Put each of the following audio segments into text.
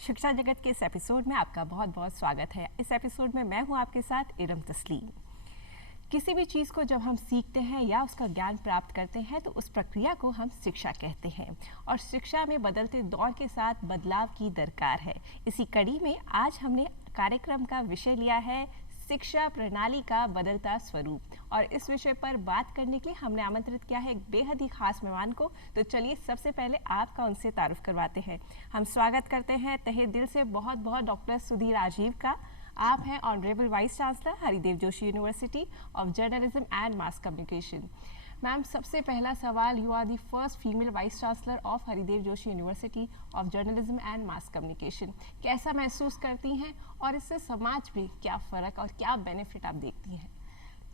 शिक्षा जगत के इस एपिसोड में आपका बहुत बहुत स्वागत है। इस एपिसोड में मैं हूं आपके साथ इरम तस्लीम। किसी भी चीज़ को जब हम सीखते हैं या उसका ज्ञान प्राप्त करते हैं तो उस प्रक्रिया को हम शिक्षा कहते हैं और शिक्षा में बदलते दौर के साथ बदलाव की दरकार है। इसी कड़ी में आज हमने कार्यक्रम का विषय लिया है शिक्षा प्रणाली का बदलता स्वरूप और इस विषय पर बात करने के लिए हमने आमंत्रित किया है एक बेहद ही खास मेहमान को। तो चलिए सबसे पहले आपका उनसे तारुफ करवाते हैं। हम स्वागत करते हैं तहे दिल से बहुत बहुत डॉक्टर सुधीर राजीव का। आप हैं honourable vice chancellor Haridev Joshi University of Journalism and Mass Communication. Ma'am, सबसे पहला सवाल, you are the first female vice chancellor of Haridev Joshi University of Journalism and Mass Communication. कैसा महसूस करती हैं और इससे समाज में क्या फ़र्क और क्या बेनिफिट आप देखती हैं?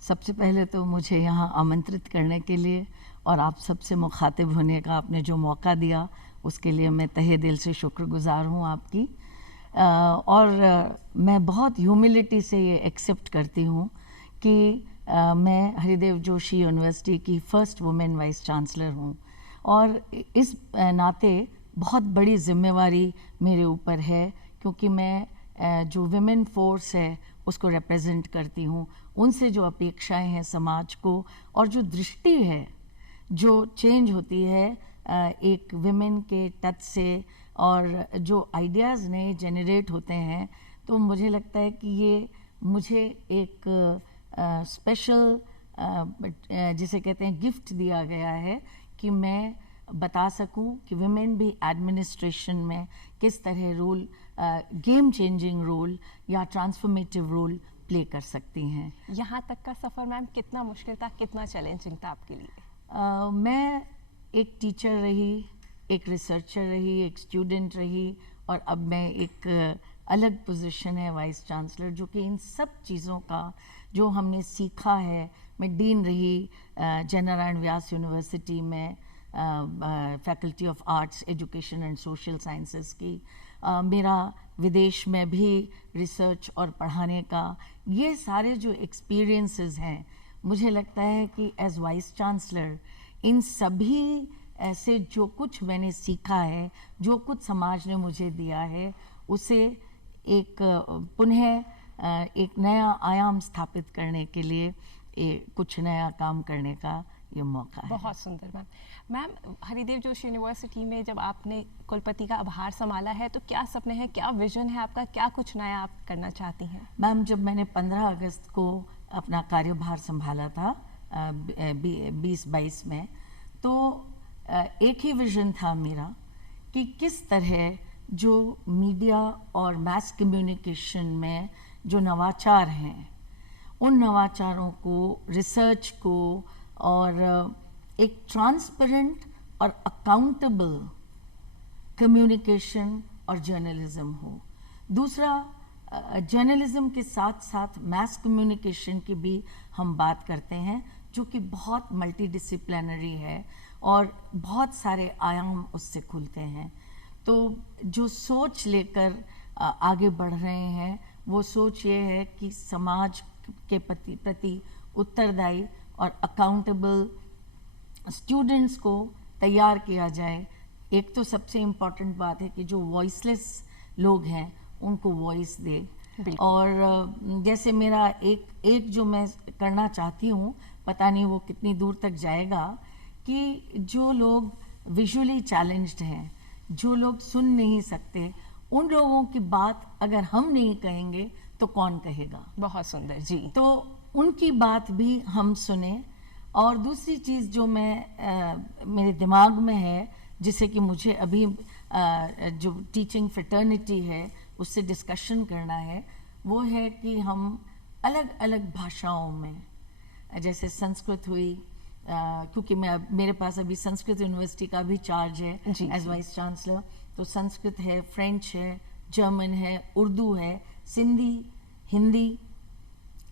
सबसे पहले तो मुझे यहाँ आमंत्रित करने के लिए और आप सबसे मुखातिब होने का आपने जो मौका दिया उसके लिए मैं तहे दिल से शुक्रगुजार हूँ आपकी। मैं बहुत ह्यूमिलिटी से ये एक्सेप्ट करती हूँ कि मैं हरिदेव जोशी यूनिवर्सिटी की फ़र्स्ट वुमेन वाइस चांसलर हूँ और इस नाते बहुत बड़ी जिम्मेवारी मेरे ऊपर है क्योंकि मैं जो विमेन फोर्स है उसको रिप्रेजेंट करती हूँ। उनसे जो अपेक्षाएं हैं समाज को और जो दृष्टि है जो चेंज होती है एक विमेन के टच से और जो आइडियाज़ नए जनरेट होते हैं, तो मुझे लगता है कि ये मुझे एक स्पेशल जिसे कहते हैं गिफ्ट दिया गया है कि मैं बता सकूं कि विमेन भी एडमिनिस्ट्रेशन में किस तरह रोल, गेम चेंजिंग रोल या ट्रांसफॉर्मेटिव रोल प्ले कर सकती हैं। यहाँ तक का सफ़र मैम कितना मुश्किल था, कितना चैलेंजिंग था आपके लिए? मैं एक टीचर रही, एक रिसर्चर रही, एक स्टूडेंट रही और अब मैं एक अलग पोजीशन है वाइस चांसलर, जो कि इन सब चीज़ों का जो हमने सीखा है। मैं डीन रही जयनारायण व्यास यूनिवर्सिटी में faculty of arts education and social sciences की। मेरा विदेश में भी रिसर्च और पढ़ाने का ये सारे जो एक्सपीरियंसेस हैं, मुझे लगता है कि एज वाइस चांसलर इन सभी ऐसे जो कुछ मैंने सीखा है, जो कुछ समाज ने मुझे दिया है, उसे एक पुनः एक नया आयाम स्थापित करने के लिए कुछ नया काम करने का ये मौका है। बहुत सुंदर मैम, हरिदेव जोशी यूनिवर्सिटी में जब आपने कुलपति का आभार संभाला है तो क्या सपने हैं, क्या विजन है आपका, क्या कुछ नया आप करना चाहती हैं? मैम, जब मैंने 15 अगस्त को अपना कार्यभार संभाला था 2022 में, तो एक ही विजन था मेरा कि किस तरह जो मीडिया और मैस कम्युनिकेशन में जो नवाचार हैं, उन नवाचारों को, रिसर्च को और एक ट्रांसपेरेंट और अकाउंटेबल कम्युनिकेशन और जर्नलिज्म हो। दूसरा, जर्नलिज्म के साथ साथ मैस कम्युनिकेशन की भी हम बात करते हैं, जो कि बहुत मल्टीडिसिप्लिनरी है और बहुत सारे आयाम उससे खुलते हैं। तो जो सोच लेकर आगे बढ़ रहे हैं, वो सोच ये है कि समाज के प्रति उत्तरदायी और अकाउंटेबल स्टूडेंट्स को तैयार किया जाए। एक तो सबसे इम्पॉर्टेंट बात है कि जो वॉइसलेस लोग हैं उनको वॉइस दे। और जैसे मेरा एक जो मैं करना चाहती हूँ, पता नहीं वो कितनी दूर तक जाएगा, कि जो लोग विजुअली चैलेंज्ड हैं, जो लोग सुन नहीं सकते, उन लोगों की बात अगर हम नहीं कहेंगे तो कौन कहेगा। बहुत सुंदर जी। तो उनकी बात भी हम सुने। और दूसरी चीज़ जो मेरे दिमाग में है, जिसे कि मुझे अभी जो टीचिंग फ्रेटर्निटी है उससे डिस्कशन करना है, वो है कि हम अलग अलग भाषाओं में, जैसे संस्कृत हुई, क्योंकि मेरे पास अभी संस्कृत यूनिवर्सिटी का भी चार्ज है एज वाइस चांसलर, तो संस्कृत है, फ्रेंच है, जर्मन है, उर्दू है, सिंधी, हिंदी,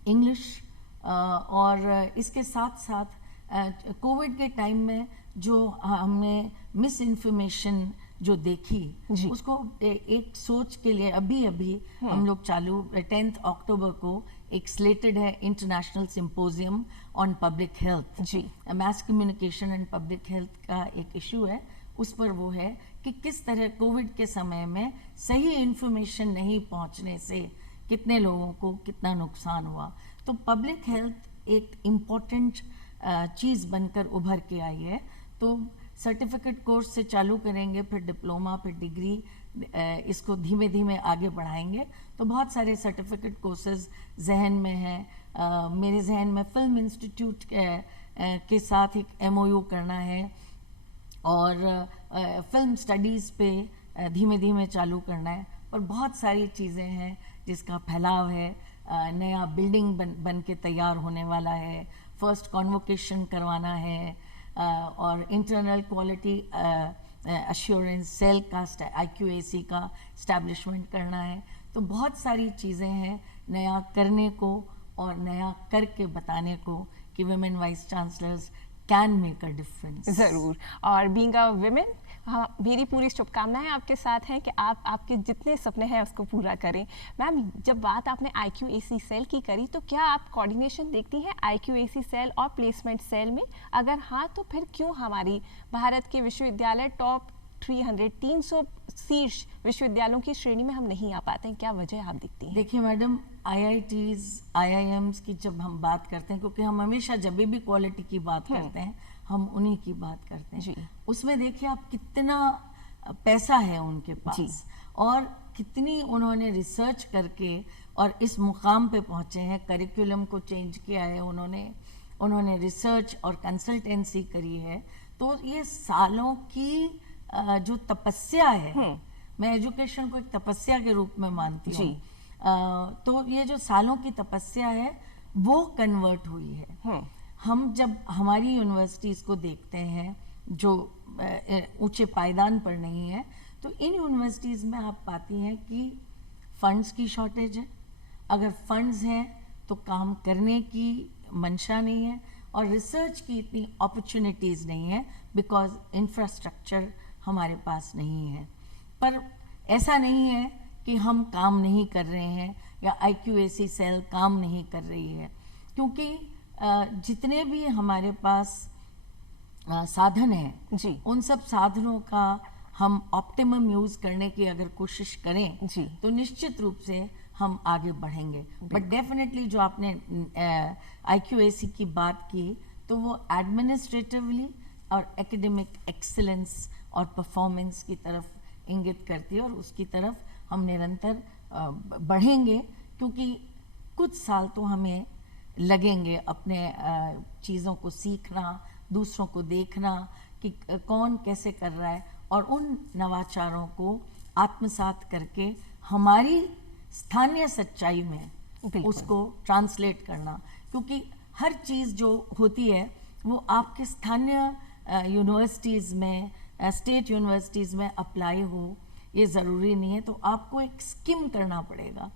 इंग्लिश, और इसके साथ साथ कोविड के टाइम में जो हमने मिस इन्फॉर्मेशन जो देखी, उसको एक सोच के लिए अभी हम लोग 10 अक्टूबर को एक स्लेटेड है international symposium on public health. जी, mass communication and public health का एक इशू है, उस पर वो है कि किस तरह कोविड के समय में सही इन्फॉर्मेशन नहीं पहुंचने से कितने लोगों को कितना नुकसान हुआ। तो पब्लिक हेल्थ एक इम्पॉर्टेंट चीज़ बनकर उभर के आई है। तो सर्टिफिकेट कोर्स से चालू करेंगे, फिर डिप्लोमा, फिर डिग्री, इसको धीमे धीमे आगे बढ़ाएंगे। तो बहुत सारे सर्टिफिकेट कोर्सेज जहन में हैं। मेरे जहन में फिल्म इंस्टीट्यूट के साथ एक MOU करना है और फिल्म स्टडीज़ पे धीमे धीमे चालू करना है। और बहुत सारी चीज़ें हैं जिसका फैलाव है। नया बिल्डिंग बन के तैयार होने वाला है, फर्स्ट कॉन्वोकेशन करवाना है, और इंटरनल क्वालिटी अश्योरेंस सेल का IQAC का इस्टेब्लिशमेंट करना है। तो बहुत सारी चीज़ें हैं नया करने को और नया करके बताने को कि women vice chancellors can make a difference. ज़रूर। और बीइंग अ वुमेन, हाँ, मेरी पूरी शुभकामनाएं आपके साथ हैं कि आप आपके जितने सपने हैं उसको पूरा करें। मैम, जब बात आपने IQAC सेल की करी, तो क्या आप कोऑर्डिनेशन देखती हैं IQAC सेल और प्लेसमेंट सेल में? अगर हाँ, तो फिर क्यों हमारी भारत के विश्वविद्यालय टॉप 300 शीर्ष विश्वविद्यालयों की श्रेणी में हम नहीं आ पाते हैं? क्या वजह आप देखती हैं? देखिए मैडम, IITs, IIMs की जब हम बात करते हैं, क्योंकि हम हमेशा जब भी क्वालिटी की बात करते हैं हम उन्हीं की बात करते हैं जी। उसमें देखिए आप कितना पैसा है उनके पास और कितनी उन्होंने रिसर्च करके और इस मुकाम पे पहुंचे हैं। करिकुलम को चेंज किया है उन्होंने रिसर्च और कंसल्टेंसी करी है। तो ये सालों की जो तपस्या है, मैं एजुकेशन को एक तपस्या के रूप में मानती हूँ। तो ये जो सालों की तपस्या है वो कन्वर्ट हुई है। हम जब हमारी यूनिवर्सिटीज़ को देखते हैं जो ऊंचे पायदान पर नहीं है, तो इन यूनिवर्सिटीज़ में आप पाती हैं कि फंड्स की शॉर्टेज है। अगर फंड्स हैं तो काम करने की मंशा नहीं है और रिसर्च की इतनी अपॉर्चुनिटीज़ नहीं है, बिकॉज इंफ्रास्ट्रक्चर हमारे पास नहीं है। पर ऐसा नहीं है कि हम काम नहीं कर रहे हैं या IQAC सेल काम नहीं कर रही है, क्योंकि जितने भी हमारे पास साधन हैं जी। उन सब साधनों का हम ऑप्टिमम यूज़ करने की अगर कोशिश करें जी। तो निश्चित रूप से हम आगे बढ़ेंगे। बट डेफिनेटली जो आपने IQAC की बात की, तो वो एडमिनिस्ट्रेटिवली और एकेडमिक एक्सीलेंस और परफॉर्मेंस की तरफ इंगित करती है और उसकी तरफ हम निरंतर बढ़ेंगे, क्योंकि कुछ साल तो हमें लगेंगे अपने चीज़ों को सीखना, दूसरों को देखना कि कौन कैसे कर रहा है और उन नवाचारों को आत्मसात करके हमारी स्थानीय सच्चाई में उसको ट्रांसलेट करना। क्योंकि हर चीज़ जो होती है वो आपके स्थानीय यूनिवर्सिटीज़ में, स्टेट यूनिवर्सिटीज़ में अप्लाई हो ये ज़रूरी नहीं है। तो आपको एक स्किम करना पड़ेगा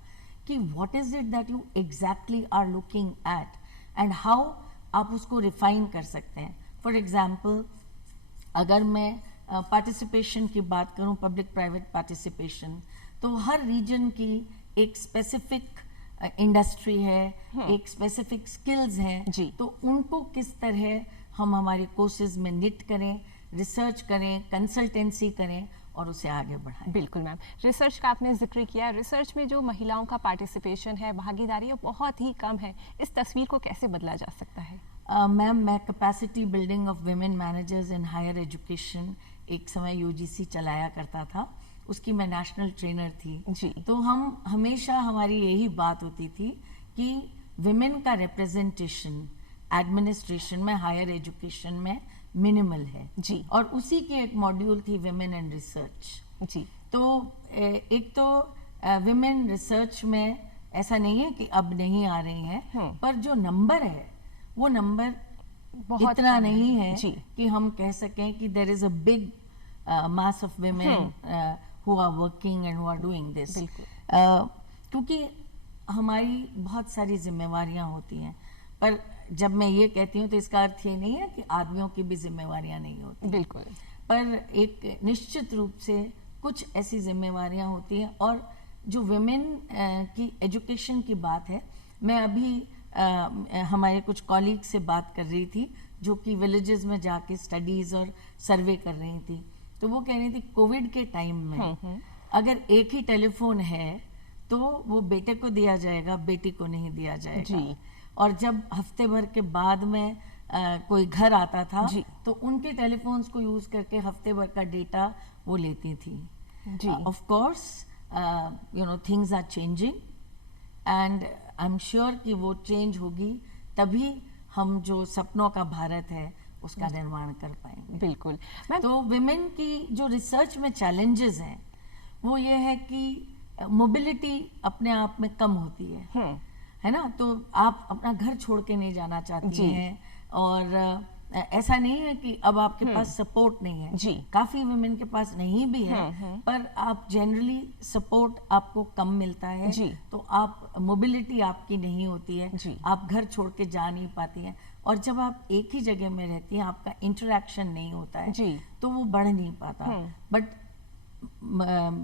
कि what is it that you exactly are looking at and how आप उसको रिफाइन कर सकते हैं। फॉर एग्जाम्पल, अगर मैं पार्टिसिपेशन की बात करूं, पब्लिक प्राइवेट पार्टिसिपेशन, तो हर रीजन की एक स्पेसिफिक इंडस्ट्री है, एक स्पेसिफिक स्किल्स हैं, तो उनको किस तरह हम हमारे कोर्सेज में निट करें, रिसर्च करें, कंसल्टेंसी करें और उसे आगे बढ़ाएं। बिल्कुल मैम, रिसर्च का आपने जिक्र किया। रिसर्च में जो महिलाओं का पार्टिसिपेशन है, भागीदारी, वो बहुत ही कम है। इस तस्वीर को कैसे बदला जा सकता है? मैम, मैं capacity building of women managers in higher education एक समय UGC चलाया करता था, उसकी मैं नेशनल ट्रेनर थी जी। तो हम हमेशा हमारी यही बात होती थी कि विमेन का रिप्रेजेंटेशन एडमिनिस्ट्रेशन में, हायर एजुकेशन में मिनिमल है जी। और उसी की एक मॉड्यूल थी विमेन इन रिसर्च जी। तो एक तो विमेन रिसर्च में ऐसा नहीं है कि अब नहीं आ रही हैं, पर जो नंबर है वो नंबर बहुत इतना नहीं है जी। कि हम कह सकें कि there is a big mass of women who are working and who are doing this. क्योंकि हमारी बहुत सारी जिम्मेवारियां होती हैं, पर जब मैं ये कहती हूँ तो इसका अर्थ ये नहीं है कि आदमियों की भी जिम्मेवारियां नहीं होती। बिल्कुल। पर एक निश्चित रूप से कुछ ऐसी जिम्मेवारियां होती हैं। और जो विमेन की एजुकेशन की बात है, मैं अभी हमारे कुछ कॉलीग से बात कर रही थी जो कि विलेजेस में जाके स्टडीज़ और सर्वे कर रही थी। तो वो कह रही थी कोविड के टाइम में अगर एक ही टेलीफोन है तो वो बेटे को दिया जाएगा, बेटी को नहीं दिया जाएगा। जी। और जब हफ्ते भर के बाद में कोई घर आता था जी। तो उनके टेलीफोन्स को यूज करके हफ्ते भर का डेटा वो लेती थी। जी। Of course things are changing and I am sure कि वो चेंज होगी, तभी हम जो सपनों का भारत है उसका निर्माण कर पाएंगे। बिल्कुल। तो विमेन की जो रिसर्च में चैलेंजेस हैं वो ये है कि मोबिलिटी अपने आप में कम होती है ना। तो आप अपना घर छोड़ के नहीं जाना चाहती हैं, और ऐसा नहीं है कि अब आपके पास सपोर्ट नहीं है। जी। काफी वुमेन के पास नहीं भी है, पर आप जनरली सपोर्ट आपको कम मिलता है। जी। तो आप मोबिलिटी आपकी नहीं होती है। जी। आप घर छोड़ के जा नहीं पाती हैं, और जब आप एक ही जगह में रहती हैं आपका इंटरेक्शन नहीं होता है। जी। तो वो बढ़ नहीं पाता। बट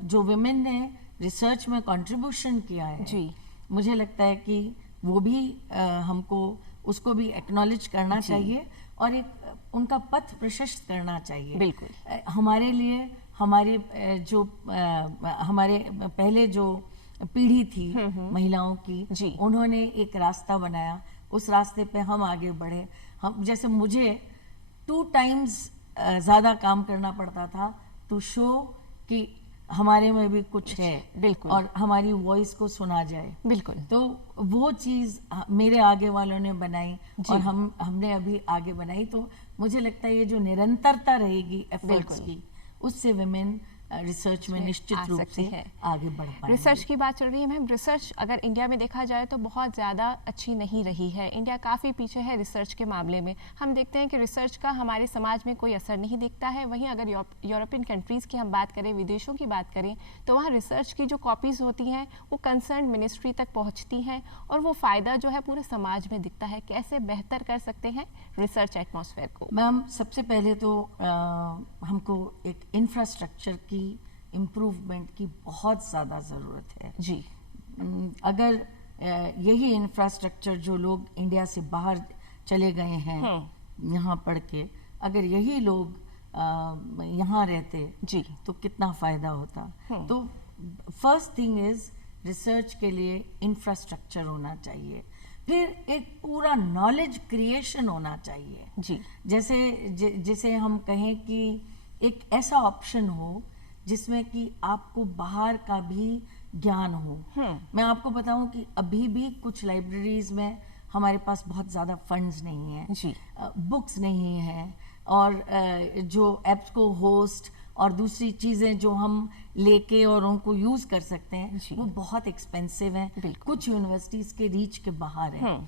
जो वुमेन ने रिसर्च में कंट्रीब्यूशन किया है, जी। मुझे लगता है कि वो भी हमको उसको भी एक्नॉलेज करना चाहिए, और एक उनका पथ प्रशस्त करना चाहिए। बिल्कुल। हमारे लिए हमारे हमारे पहले जो पीढ़ी थी महिलाओं की, जी। उन्होंने एक रास्ता बनाया, उस रास्ते पे हम आगे बढ़े। हम जैसे मुझे 2 times ज़्यादा काम करना पड़ता था टू शो कि हमारे में भी कुछ है। बिल्कुल। और हमारी वॉइस को सुना जाए। बिल्कुल। तो वो चीज़ मेरे आगे वालों ने बनाई, और हमने अभी आगे बनाई। तो मुझे लगता है ये जो निरंतरता रहेगी एफर्ट्स की, उससे विमेन रिसर्च में निश्चित रूप से आगे बढ़ पाएंगे। रिसर्च की बात चल रही है मैम, रिसर्च अगर इंडिया में देखा जाए तो बहुत ज़्यादा अच्छी नहीं रही है। इंडिया काफ़ी पीछे है रिसर्च के मामले में। हम देखते हैं कि रिसर्च का हमारे समाज में कोई असर नहीं दिखता है। वहीं अगर यूरोपियन कंट्रीज़ की हम बात करें, विदेशों की बात करें, तो वहाँ रिसर्च की जो कॉपीज़ होती हैं वो कंसर्न मिनिस्ट्री तक पहुँचती हैं, और वो फ़ायदा जो है पूरे समाज में दिखता है। कैसे बेहतर कर सकते हैं रिसर्च एटमॉस्फेयर को? मैम, सबसे पहले तो हमको एक इंफ्रास्ट्रक्चर की इम्प्रूवमेंट की बहुत ज़्यादा ज़रूरत है। जी। अगर यही इंफ्रास्ट्रक्चर जो लोग इंडिया से बाहर चले गए हैं यहाँ पढ़ के, अगर यही लोग यहाँ रहते जी, तो कितना फ़ायदा होता। तो फर्स्ट थिंग इज़ रिसर्च के लिए इंफ्रास्ट्रक्चर होना चाहिए, फिर एक पूरा नॉलेज क्रिएशन होना चाहिए। जी। जैसे हम कहें कि एक ऐसा ऑप्शन हो जिसमें कि आपको बाहर का भी ज्ञान हो। मैं आपको बताऊं कि अभी भी कुछ लाइब्रेरीज में हमारे पास बहुत ज़्यादा फंड्स नहीं हैं। जी। बुक्स नहीं हैं, और जो ऐप्स को होस्ट और दूसरी चीज़ें जो हम लेके और उनको यूज़ कर सकते हैं, वो बहुत एक्सपेंसिव हैं। कुछ यूनिवर्सिटीज़ के रीच के बाहर हैं।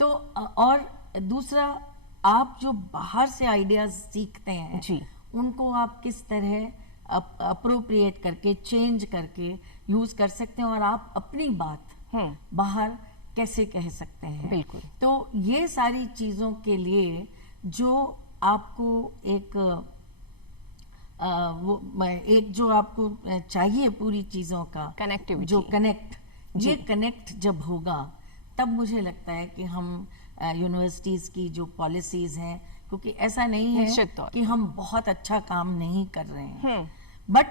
तो और दूसरा, आप जो बाहर से आइडियाज़ सीखते हैं, जी, उनको आप किस तरह अप्रोप्रिएट करके, चेंज करके यूज़ कर सकते हैं, और आप अपनी बात बाहर कैसे कह सकते हैं। बिल्कुल। तो ये सारी चीज़ों के लिए जो आपको एक जो आपको चाहिए पूरी चीज़ों का कनेक्टिविटी, जो ये कनेक्ट जब होगा, तब मुझे लगता है कि हम यूनिवर्सिटीज़ की जो पॉलिसीज़ हैं, क्योंकि ऐसा नहीं है कि हम बहुत अच्छा काम नहीं कर रहे हैं, बट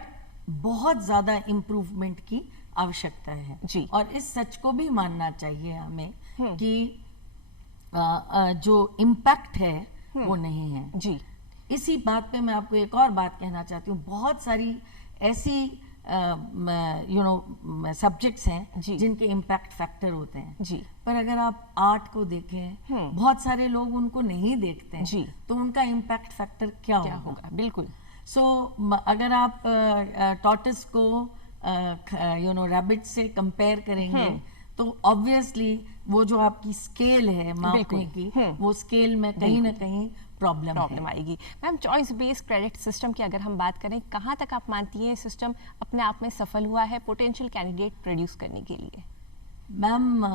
बहुत ज़्यादा इम्प्रूवमेंट की आवश्यकता है। जी। और इस सच को भी मानना चाहिए हमें कि जो इम्पैक्ट है वो नहीं है। जी। इसी बात पे मैं आपको एक और बात कहना चाहती हूँ। बहुत सारी ऐसी सब्जेक्ट्स हैं जिनके इम्पैक्ट फैक्टर होते हैं। जी। पर अगर आप आर्ट को देखें, बहुत सारे लोग उनको नहीं देखते हैं। जी। तो उनका इम्पैक्ट फैक्टर क्या होगा? बिल्कुल। अगर आप टॉर्टोइस को रैबिट से कंपेयर करेंगे, तो ऑब्वियसली वो जो आपकी स्केल है मापने की, वो स्केल में कहीं ना कहीं प्रॉब्लम आएगी। Ma'am, choice based credit system की अगर हम बात करें, कहाँ तक आप मानती हैं सिस्टम अपने आप में सफल हुआ है पोटेंशियल कैंडिडेट प्रोड्यूस करने के लिए? मैम,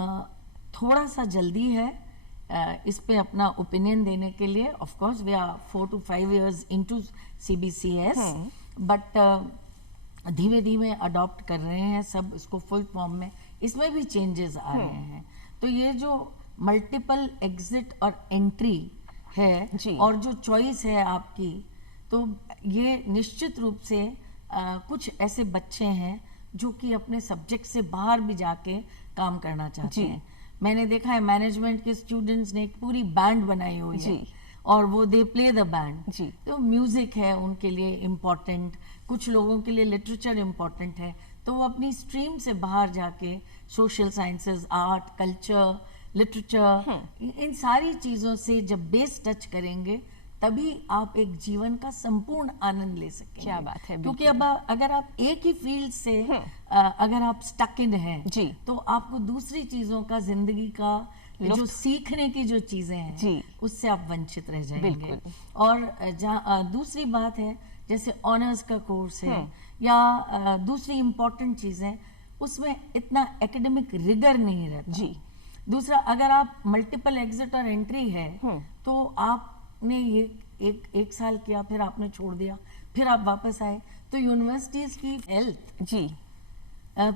थोड़ा सा जल्दी है इस पे अपना ओपिनियन देने के लिए। Of course we are 4 to 5 years into CBCS, but धीरे धीरे अडॉप्ट कर रहे हैं सब इसको फुल फॉर्म में। इसमें भी चेंजेस आ रहे हैं। तो ये जो मल्टीपल एग्जिट और एंट्री है, और जो चॉइस है आपकी, तो ये निश्चित रूप से कुछ ऐसे बच्चे हैं जो कि अपने सब्जेक्ट से बाहर भी जाके काम करना चाहते हैं। मैंने देखा है मैनेजमेंट के स्टूडेंट्स ने एक पूरी बैंड बनाई हुई है और वो दे प्ले द बैंड। तो म्यूजिक है उनके लिए इम्पोर्टेंट, कुछ लोगों के लिए लिटरेचर इम्पोर्टेंट है, तो वो अपनी स्ट्रीम से बाहर जाके social sciences, art, culture, literature, इन सारी चीज़ों से जब बेस टच करेंगे तभी आप एक जीवन का संपूर्ण आनंद ले सकेंगे। क्या बात है। क्योंकि अब अगर आप एक ही फील्ड से अगर आप स्टक इन हैं तो आपको दूसरी चीज़ों का, जिंदगी का जो सीखने की जो चीज़ें हैं उससे आप वंचित रह जाएंगे। और दूसरी बात है, जैसे ऑनर्स का कोर्स है या दूसरी इम्पोर्टेंट चीज़ें, उसमें इतना एकेडमिक रिगर नहीं रहता। दूसरा, अगर आप मल्टीपल एग्जिट और एंट्री है तो आपने ये एक साल किया, फिर आपने छोड़ दिया, फिर आप वापस आए, तो यूनिवर्सिटीज की हेल्थ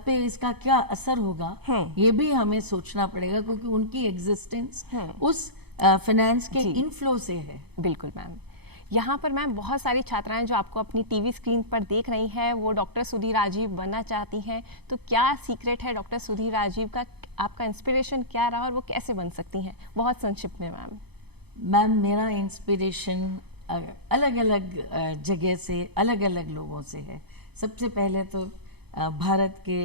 पे इसका क्या असर होगा ये भी हमें सोचना पड़ेगा, क्योंकि उनकी एग्जिस्टेंस उस फाइनेंस के इनफ्लो से है। बिल्कुल मैम। यहाँ पर मैम बहुत सारी छात्राएं जो आपको अपनी टीवी स्क्रीन पर देख रही हैं वो डॉक्टर सुधीर राजीव बनना चाहती हैं, तो क्या सीक्रेट है डॉक्टर सुधीर राजीव का? आपका इंस्पिरेशन क्या रहा और वो कैसे बन सकती हैं? बहुत संक्षिप्त में मैम। मैम, मेरा इंस्पिरेशन अलग अलग जगह से, अलग अलग लोगों से है। सबसे पहले तो भारत के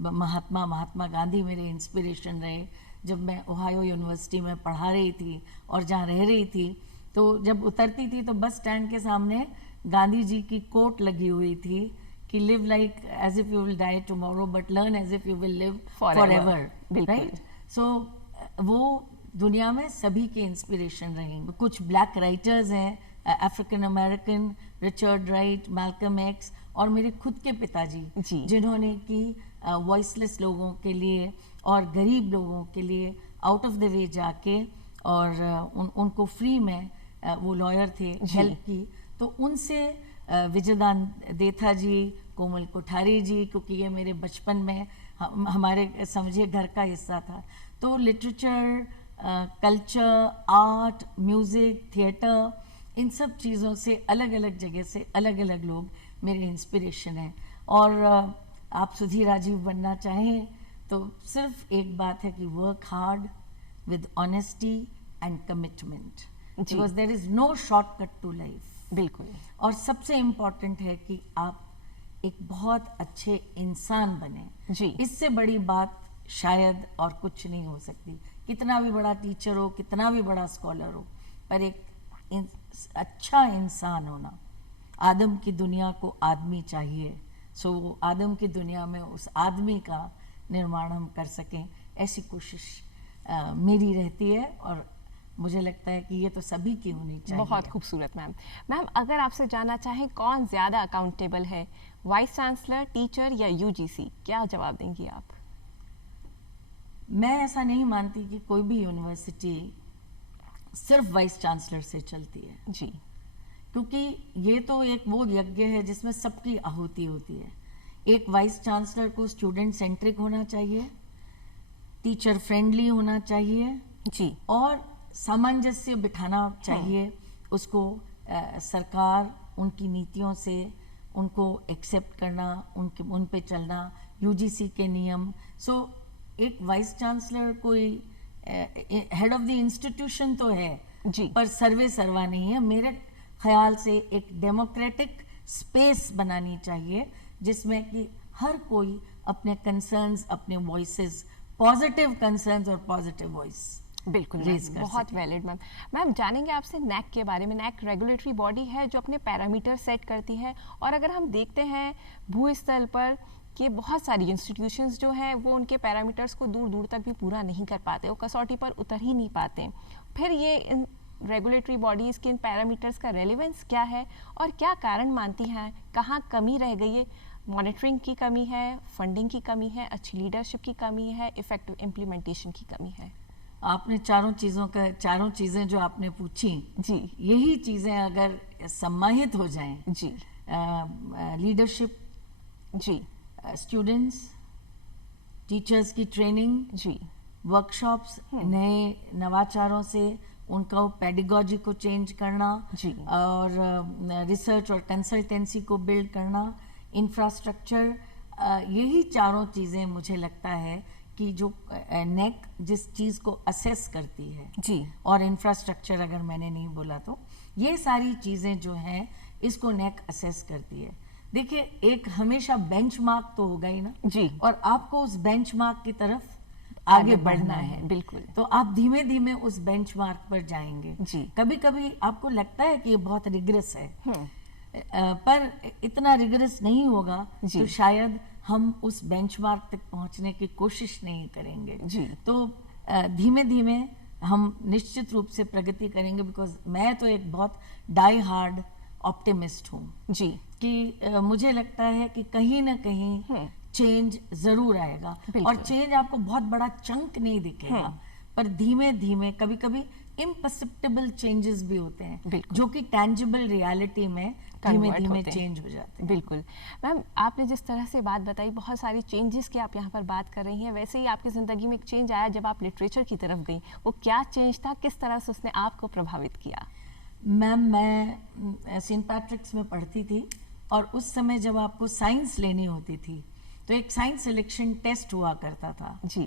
महात्मा गांधी मेरे इंस्पिरेशन रहे। जब मैं ओहायो यूनिवर्सिटी में पढ़ा रही थी और जहाँ रह रही थी, तो जब उतरती थी तो बस स्टैंड के सामने गांधी जी की कोट लगी हुई थी कि live like as if you will die tomorrow but learn as if you will live forever, right? So वो दुनिया में सभी के इंस्पिरेशन रहेंगे। कुछ ब्लैक राइटर्स हैं, African American, Richard Wright, Malcolm X, और मेरे खुद के पिताजी जिन्होंने कि वॉइसलेस लोगों के लिए और गरीब लोगों के लिए आउट ऑफ द वे जाके और उनको फ्री में वो लॉयर थे, हेल्प की। तो उनसे विजयदान देथा जी, कोमल कोठारी जी, क्योंकि ये मेरे बचपन में हमारे समझिए घर का हिस्सा था। तो literature, culture, art, music, theatre, इन सब चीज़ों से अलग अलग जगह से अलग अलग लोग मेरे इंस्पिरेशन हैं। और आप सुधीर राजीव बनना चाहें तो सिर्फ एक बात है कि work hard with honesty and commitment, because there is no shortcut to life। बिल्कुल। और सबसे इम्पोर्टेंट है कि आप एक बहुत अच्छे इंसान बने। इससे बड़ी बात शायद और कुछ नहीं हो सकती। कितना भी बड़ा टीचर हो, कितना भी बड़ा स्कॉलर हो, पर एक अच्छा इंसान होना। आदम की दुनिया को आदमी चाहिए, सो आदम की दुनिया में उस आदमी का निर्माण हम कर सकें, ऐसी कोशिश मेरी रहती है। और मुझे लगता है कि ये तो सभी की होनी चाहिए। बहुत खूबसूरत मैम। मैम, अगर आपसे जानना चाहें कौन ज़्यादा अकाउंटेबल है, वाइस चांसलर, टीचर या यूजीसी, क्या जवाब देंगी आप? मैं ऐसा नहीं मानती कि कोई भी यूनिवर्सिटी सिर्फ वाइस चांसलर से चलती है। क्योंकि ये तो एक वो यज्ञ है जिसमें सबकी आहुति होती है। एक वाइस चांसलर को स्टूडेंट सेंट्रिक होना चाहिए, टीचर फ्रेंडली होना चाहिए और सामंजस्य बिठाना चाहिए उसको। सरकार उनकी नीतियों से उनको एक्सेप्ट करना, उन पे चलना, यूजीसी के नियम। सो एक वाइस चांसलर कोई हेड ऑफ द इंस्टीट्यूशन तो है पर सर्वे सर्वा नहीं है। मेरे ख्याल से एक डेमोक्रेटिक स्पेस बनानी चाहिए जिसमें कि हर कोई अपने कंसर्न्स, अपने वॉइसेस, पॉजिटिव कंसर्न्स और पॉजिटिव वॉइस बिल्कुल बहुत वैलिड। मैम, मैम जानेंगे आपसे नैक के बारे में। नैक रेगुलेटरी बॉडी है जो अपने पैरामीटर सेट करती है, और अगर हम देखते हैं भूस्थल पर कि बहुत सारी इंस्टीट्यूशंस जो हैं वो उनके पैरामीटर्स को दूर दूर तक भी पूरा नहीं कर पाते, वो कसौटी पर उतर ही नहीं पाते। फिर ये इन रेगुलेटरी बॉडीज़ के इन पैरामीटर्स का रेलिवेंस क्या है और क्या कारण मानती हैं, कहाँ कमी रह गई है? मॉनिटरिंग की कमी है, फंडिंग की कमी है, अच्छी लीडरशिप की कमी है, इफेक्टिव इम्प्लीमेंटेशन की कमी है। आपने चारों चीज़ें जो आपने पूछी यही चीज़ें अगर सम्मानित हो जाएं, लीडरशिप, स्टूडेंट्स, टीचर्स की ट्रेनिंग, वर्कशॉप्स, नए नवाचारों से उनका पेडागॉजी को चेंज करना जी। और रिसर्च और कंसल्टेंसी को बिल्ड करना, इंफ्रास्ट्रक्चर, यही चारों चीज़ें मुझे लगता है कि जो नेक जिस चीज़ को असेस करती है जी। और इंफ्रास्ट्रक्चर अगर मैंने नहीं बोला तो ये सारी चीज़ें जो हैं इसको नेक असेस करती है। देखिए, एक हमेशा बेंचमार्क तो होगा ही ना जी। और आपको उस बेंचमार्क की तरफ आगे बढ़ना है। बिल्कुल। तो आप धीमे धीमे उस बेंचमार्क पर जाएंगे। जी। कभी कभी आपको लगता है कि ये बहुत रिगरस है, पर इतना रिगरस नहीं होगा तो शायद हम उस बेंचमार्क तक पहुंचने की कोशिश नहीं करेंगे। जी। तो धीमे धीमे हम निश्चित रूप से प्रगति करेंगे, बिकॉज मैं तो एक बहुत डाई हार्ड ऑप्टिमिस्ट हूँ जी। कि मुझे लगता है कि कहीं ना कहीं चेंज जरूर आएगा और चेंज आपको बहुत बड़ा चंक नहीं दिखेगा, पर धीमे धीमे कभी कभी इम्पसिबल चेंजेस भी होते हैं जो कि टैंजिबल रियलिटी में धीमे धीमे चेंज हो जाते हैं। बिल्कुल मैम, आपने जिस तरह से बात बताई, बहुत सारी चेंजेस की आप यहाँ पर बात कर रही हैं, वैसे ही आपकी ज़िंदगी में एक चेंज आया जब आप लिटरेचर की तरफ गई। वो क्या चेंज था, किस तरह से उसने आपको प्रभावित किया? मैम, मैं सेंट पैट्रिक्स में पढ़ती थी और उस समय जब आपको साइंस लेनी होती थी तो एक साइंस सिलेक्शन टेस्ट हुआ करता था। जी।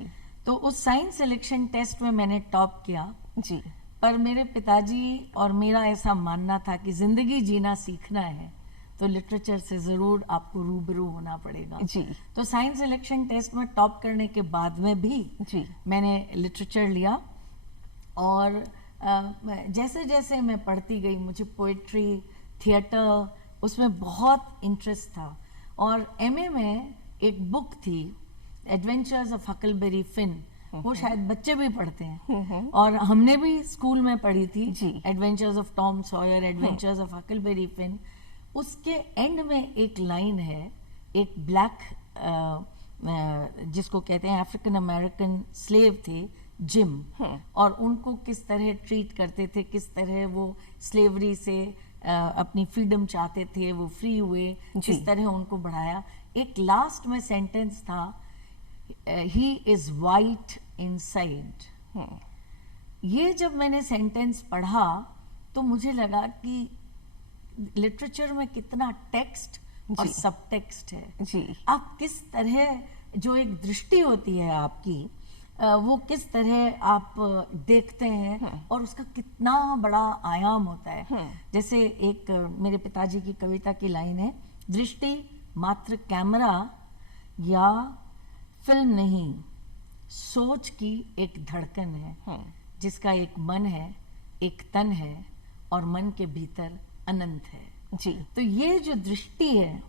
तो उस साइंस सिलेक्शन टेस्ट में मैंने टॉप किया। जी। पर मेरे पिताजी और मेरा ऐसा मानना था कि ज़िंदगी जीना सीखना है तो लिटरेचर से ज़रूर आपको रूबरू होना पड़ेगा। जी। तो साइंस सिलेक्शन टेस्ट में टॉप करने के बाद में भी जी। मैंने लिटरेचर लिया और जैसे जैसे मैं पढ़ती गई मुझे पोइट्री, थिएटर, उसमें बहुत इंटरेस्ट था। और एमए में एक बुक थी एडवेंचर्स ऑफ हकलबेरी फिन, वो शायद बच्चे भी पढ़ते हैं और हमने भी स्कूल में पढ़ी थी, adventures of Tom Sawyer, adventures of Huckleberry Finn. उसके एंड में एक लाइन है, एक ब्लैक जिसको कहते हैं अफ्रीकन अमेरिकन स्लेव थे जिम, और उनको किस तरह ट्रीट करते थे, किस तरह वो स्लेवरी से अपनी फ्रीडम चाहते थे, वो फ्री हुए, किस तरह उनको बढ़ाया। एक लास्ट में सेंटेंस था, ही इज वाइट इनसाइड। ये जब मैंने सेंटेंस पढ़ा तो मुझे लगा कि लिटरेचर में कितना टेक्स्ट और सब टेक्स्ट है। जी। आप किस तरह, जो एक दृष्टि होती है आपकी, वो किस तरह आप देखते हैं और उसका कितना बड़ा आयाम होता है। जैसे एक मेरे पिताजी की कविता की लाइन है, दृष्टि मात्र कैमरा या फिल्म नहीं, सोच की एक धड़कन है जिसका एक मन है, एक तन है और मन के भीतर अनंत है। जी। तो ये जो दृष्टि है,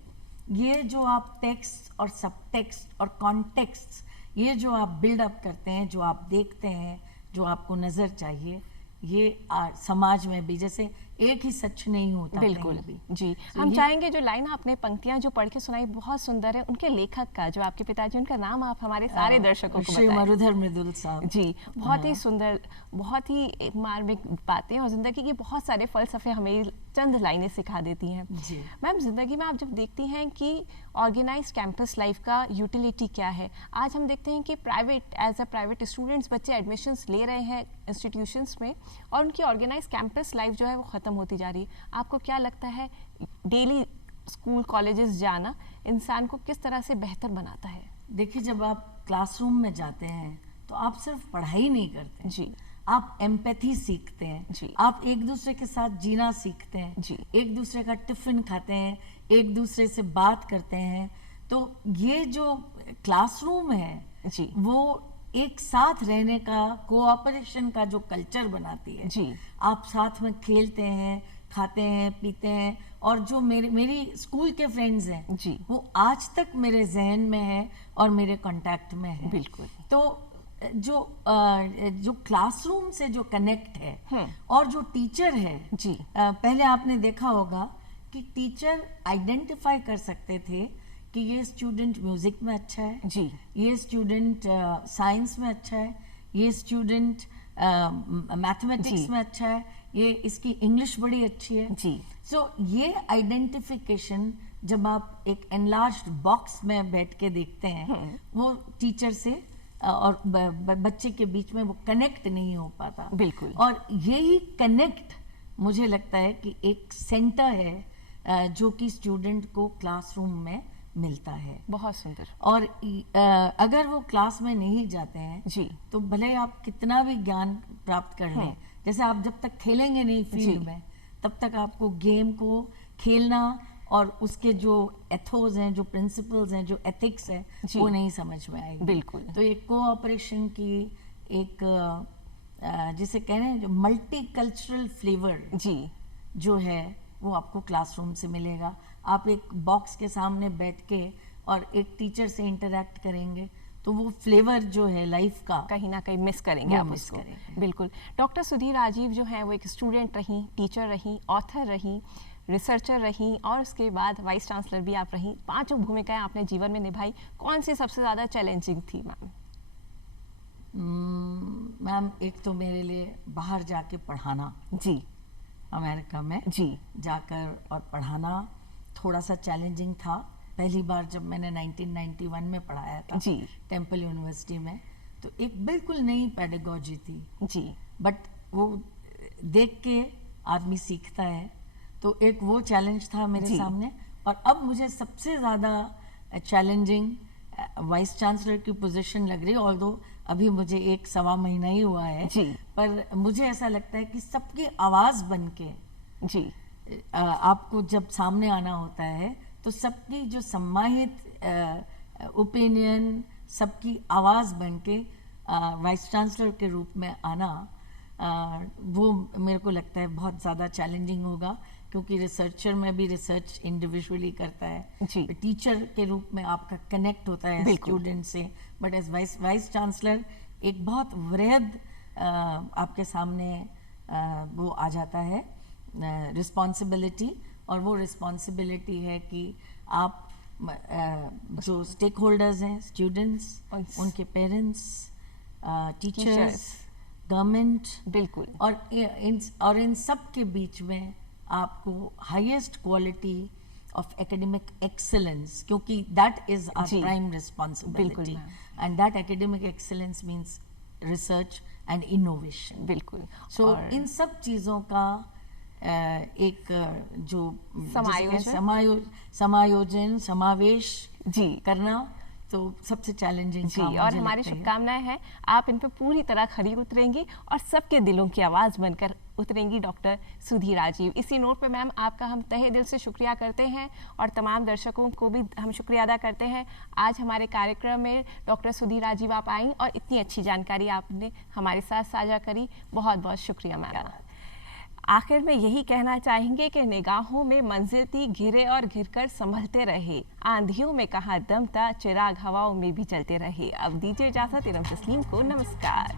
ये जो आप टेक्स्ट और सब टेक्स्ट और कॉन्टेक्स्ट, ये जो आप बिल्डअप करते हैं, जो आप देखते हैं, जो आपको नज़र चाहिए, ये समाज में भी जैसे एक ही सच नहीं होता। बिल्कुल भी। जी। हम चाहेंगे जो लाइन आपने पंक्तियां जो पढ़ के सुनाई बहुत सुंदर है, उनके लेखक का, जो आपके पिताजी, उनका नाम आप हमारे सारे दर्शकों को बताएं। श्री मरुधर मृदुल साहब जी। बहुत ही सुंदर, बहुत ही मार्मिक बातें और जिंदगी के बहुत सारे फलसफे हमें चंद लाइनें सिखा देती हैं। मैम, जिंदगी में आप जब देखती हैं कि ऑर्गेनाइज कैंपस लाइफ का यूटिलिटी क्या है, आज हम देखते हैं कि एज अ प्राइवेट स्टूडेंट्स बच्चे एडमिशन्स ले रहे हैं इंस्टीट्यूशंस में और उनकी ऑर्गेनाइज कैंपस लाइफ जो है वो ख़त्म होती जा रही है। आपको क्या लगता है, डेली स्कूल कॉलेजेस जाना इंसान को किस तरह से बेहतर बनाता है? देखिए, जब आप क्लासरूम में जाते हैं तो आप सिर्फ पढ़ाई नहीं करते जी, आप एम्पैथी सीखते हैं जी, आप एक दूसरे के साथ जीना सीखते हैं जी, एक दूसरे का टिफिन खाते हैं, एक दूसरे से बात करते हैं। तो ये जो क्लासरूम है जी, वो एक साथ रहने का, कोऑपरेशन का जो कल्चर बनाती है। जी, आप साथ में खेलते हैं, खाते हैं, पीते हैं, और जो मेरी स्कूल के फ्रेंड्स हैं जी, वो आज तक मेरे जहन में है और मेरे कांटेक्ट में है। बिल्कुल। तो जो क्लासरूम से जो कनेक्ट है और जो टीचर है जी, पहले आपने देखा होगा कि टीचर आइडेंटिफाई कर सकते थे कि ये स्टूडेंट म्यूजिक में अच्छा है, जी, ये स्टूडेंट साइंस में अच्छा है, ये स्टूडेंट मैथमेटिक्स में अच्छा है, ये इसकी इंग्लिश बड़ी अच्छी है। जी। सो ये आइडेंटिफिकेशन जब आप एक एनलार्ज्ड बॉक्स में बैठ के देखते हैं वो टीचर से और बच्चे के बीच में वो कनेक्ट नहीं हो पाता। बिल्कुल। और यही कनेक्ट मुझे लगता है कि एक सेंटर है जो कि स्टूडेंट को क्लासरूम में मिलता है। बहुत सुंदर। और अगर वो क्लास में नहीं जाते हैं जी, तो भले आप कितना भी ज्ञान प्राप्त कर लें, जैसे आप जब तक खेलेंगे नहीं फील्ड में, तब तक आपको गेम को खेलना और उसके जो एथोस हैं, जो प्रिंसिपल्स हैं, जो एथिक्स है, वो नहीं समझ में आएगी। बिल्कुल। तो एक कोऑपरेशन की एक जिसे कह रहे हैं जो मल्टी कल्चरल फ्लेवर जी, जो है वो आपको क्लासरूम से मिलेगा। आप एक बॉक्स के सामने बैठ के और एक टीचर से इंटरेक्ट करेंगे तो वो फ्लेवर जो है लाइफ का कहीं ना कहीं मिस करेंगे आप मिस उसको। करेंगे। बिल्कुल। डॉक्टर सुधीर राजीव जो है वो एक स्टूडेंट रही, टीचर रही, ऑथर रही, रिसर्चर रही और उसके बाद वाइस चांसलर भी आप रही। 5 भूमिकाएं आपने जीवन में निभाई। कौन सी सबसे ज़्यादा चैलेंजिंग थी मैम? मैम, एक तो मेरे लिए बाहर जाके पढ़ाना, जी, अमेरिका में जी, जाकर और पढ़ाना थोड़ा सा चैलेंजिंग था। पहली बार जब मैंने 1991 में पढ़ाया था जी, टेम्पल यूनिवर्सिटी में, तो एक बिल्कुल नई पेडागॉजी थी। जी, बट वो देख के आदमी सीखता है, तो एक वो चैलेंज था मेरे जी। सामने। और अब मुझे सबसे ज़्यादा चैलेंजिंग वाइस चांसलर की पोजीशन लग रही है, ऑल्दो अभी मुझे 1-1.25 महीना ही हुआ है। जी, पर मुझे ऐसा लगता है कि सबकी आवाज़ बन के जी, आपको जब सामने आना होता है तो सबकी जो सम्मानित ओपिनियन, सबकी आवाज़ बन के वाइस चांसलर के रूप में आना, वो मेरे को लगता है बहुत ज़्यादा चैलेंजिंग होगा, क्योंकि रिसर्चर में भी रिसर्च इंडिविजुअली करता है, जी, टीचर के रूप में आपका कनेक्ट होता है बिल्कुल। स्टूडेंट से, बट एज वाइस चांसलर एक बहुत वृहद आपके सामने वो आ जाता है रिस्पॉन्सिबिलिटी। और वो रिस्पॉन्सिबिलिटी है कि आप जो स्टेक होल्डर्स हैं, स्टूडेंट्स, उनके पेरेंट्स, टीचर्स, गवर्नमेंट, बिल्कुल, और इन सब के बीच में आपको highest quality of academic excellence, क्योंकि दैट इज आवर जी, prime responsibility, ma'am. And that academic excellence means research and innovation. बिल्कुल। सो और इन सब चीज़ों का एक जो समायोजन, समायोजन, समावेश जी, करना, तो सबसे चैलेंजिंग जी, काम और मुझे हमारी लगता है। शुभकामनाएं हैं आप इन पे पूरी तरह खरी उतरेंगी और सबके दिलों की आवाज़ बनकर उतरेंगी डॉक्टर सुधीर राजीव। इसी नोट पे मैम आपका हम तहे दिल से शुक्रिया करते हैं और तमाम दर्शकों को भी हम शुक्रिया अदा करते हैं। आज हमारे कार्यक्रम में डॉक्टर सुधीर राजीव आप आई और इतनी अच्छी जानकारी आपने हमारे साथ साझा करी। बहुत बहुत शुक्रिया मैम। आखिर में यही कहना चाहेंगे कि निगाहों में मंजिल थी, घिरे और घिरकर संभलते रहे, आंधियों में कहाँ दम था, चिराग हवाओं में भी चलते रहे। अब दीजिए इजाजत, इरम तस्लीम को नमस्कार।